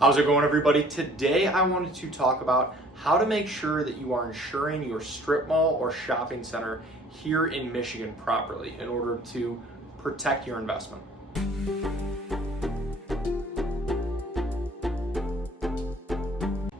How's it going, everybody? Today I wanted to talk about how to make sure that you are insuring your strip mall or shopping center here in Michigan properly in order to protect your investment.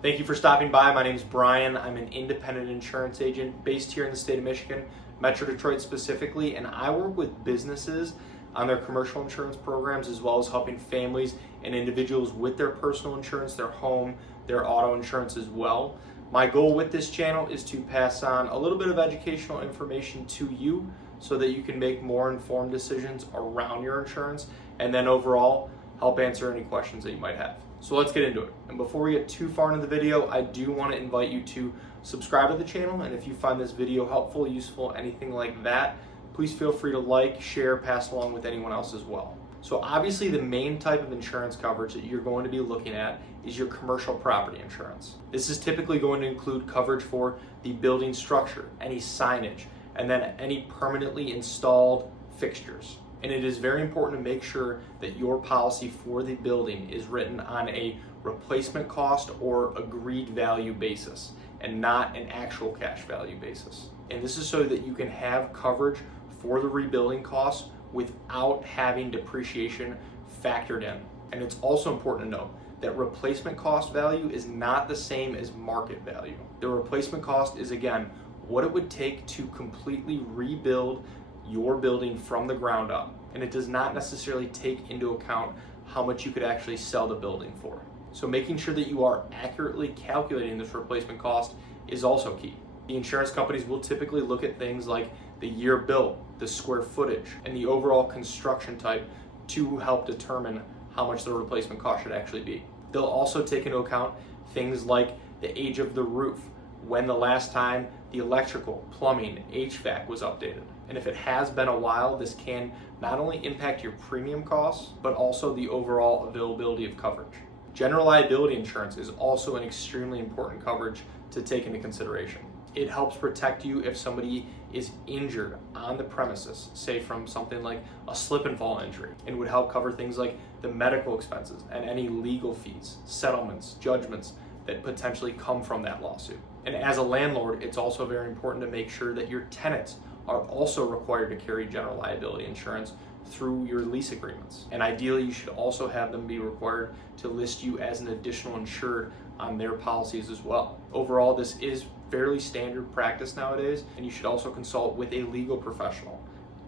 Thank you for stopping by. My name is Brian. I'm an independent insurance agent based here in the state of Michigan, Metro Detroit specifically, and I work with businesses on their commercial insurance programs, as well as helping families and individuals with their personal insurance, their home, their auto insurance as well. My goal with this channel is to pass on a little bit of educational information to you so that you can make more informed decisions around your insurance, and then overall help answer any questions that you might have. So let's get into it. And before we get too far into the video, I do want to invite you to subscribe to the channel, and if you find this video helpful, useful, anything like that, please feel free to like, share, pass along with anyone else as well. So obviously the main type of insurance coverage that you're going to be looking at is your commercial property insurance. This is typically going to include coverage for the building structure, any signage, and then any permanently installed fixtures. And it is very important to make sure that your policy for the building is written on a replacement cost or agreed value basis and not an actual cash value basis. And this is so that you can have coverage for the rebuilding costs without having depreciation factored in. And it's also important to note that replacement cost value is not the same as market value. The replacement cost is, again, what it would take to completely rebuild your building from the ground up. And it does not necessarily take into account how much you could actually sell the building for. So making sure that you are accurately calculating this replacement cost is also key. The insurance companies will typically look at things like the year built, the square footage, and the overall construction type to help determine how much the replacement cost should actually be. They'll also take into account things like the age of the roof, when the last time the electrical, plumbing, HVAC was updated. And if it has been a while, this can not only impact your premium costs, but also the overall availability of coverage. General liability insurance is also an extremely important coverage to take into consideration. It helps protect you if somebody is injured on the premises, say from something like a slip and fall injury, and would help cover things like the medical expenses and any legal fees, settlements, judgments that potentially come from that lawsuit. And as a landlord, it's also very important to make sure that your tenants are also required to carry general liability insurance through your lease agreements. And ideally, you should also have them be required to list you as an additional insured on their policies as well. Overall, this is fairly standard practice nowadays, and you should also consult with a legal professional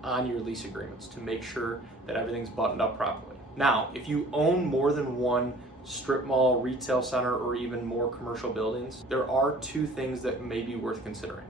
on your lease agreements to make sure that everything's buttoned up properly. Now, if you own more than one strip mall, retail center, or even more commercial buildings, there are two things that may be worth considering.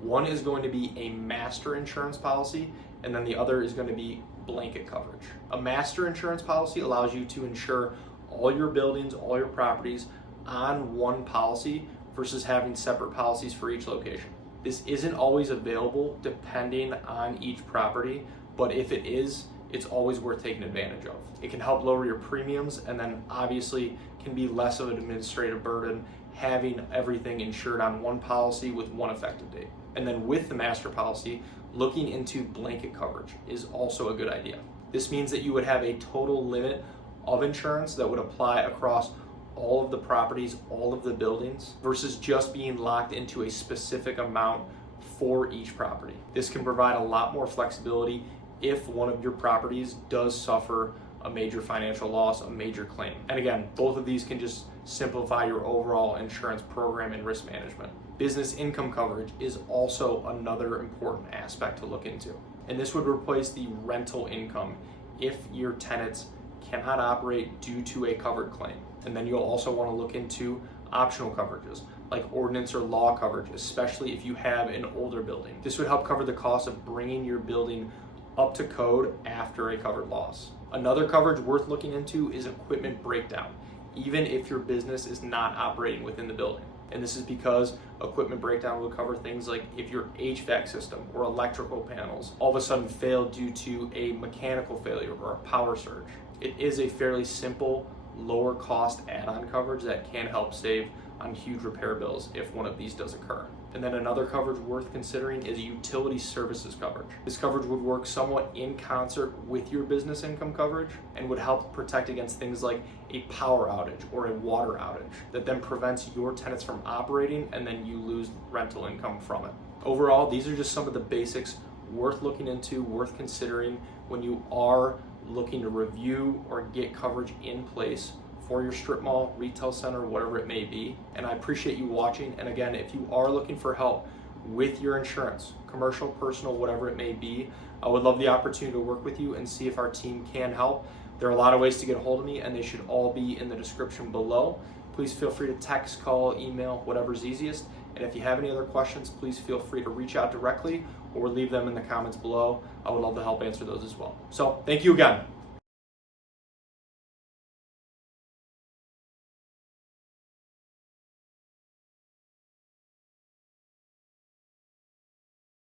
One is going to be a master insurance policy, and then the other is going to be blanket coverage. A master insurance policy allows you to insure all your buildings, all your properties on one policy versus having separate policies for each location. This isn't always available depending on each property, but if it is, it's always worth taking advantage of. It can help lower your premiums, and then obviously can be less of an administrative burden having everything insured on one policy with one effective date. And then with the master policy, looking into blanket coverage is also a good idea. This means that you would have a total limit of insurance that would apply across all of the properties, all of the buildings, versus just being locked into a specific amount for each property. This can provide a lot more flexibility if one of your properties does suffer a major financial loss, a major claim. And again, both of these can just simplify your overall insurance program and risk management. Business income coverage is also another important aspect to look into. And this would replace the rental income if your tenants cannot operate due to a covered claim. And then you'll also want to look into optional coverages like ordinance or law coverage, especially if you have an older building. This would help cover the cost of bringing your building up to code after a covered loss. Another coverage worth looking into is equipment breakdown, even if your business is not operating within the building. And this is because equipment breakdown will cover things like if your HVAC system or electrical panels all of a sudden fail due to a mechanical failure or a power surge. It is a fairly simple, lower cost add-on coverage that can help save on huge repair bills if one of these does occur. And then another coverage worth considering is utility services coverage. This coverage would work somewhat in concert with your business income coverage and would help protect against things like a power outage or a water outage that then prevents your tenants from operating and then you lose rental income from it. Overall, these are just some of the basics worth looking into, worth considering when you are looking to review or get coverage in place for your strip mall, retail center, whatever it may be. And I appreciate you watching. And again, if you are looking for help with your insurance, commercial, personal, whatever it may be, I would love the opportunity to work with you and see if our team can help. There are a lot of ways to get a hold of me, and they should all be in the description below. Please feel free to text, call, email, whatever's easiest. And if you have any other questions, please feel free to reach out directly or leave them in the comments below. I would love to help answer those as well. So thank you again.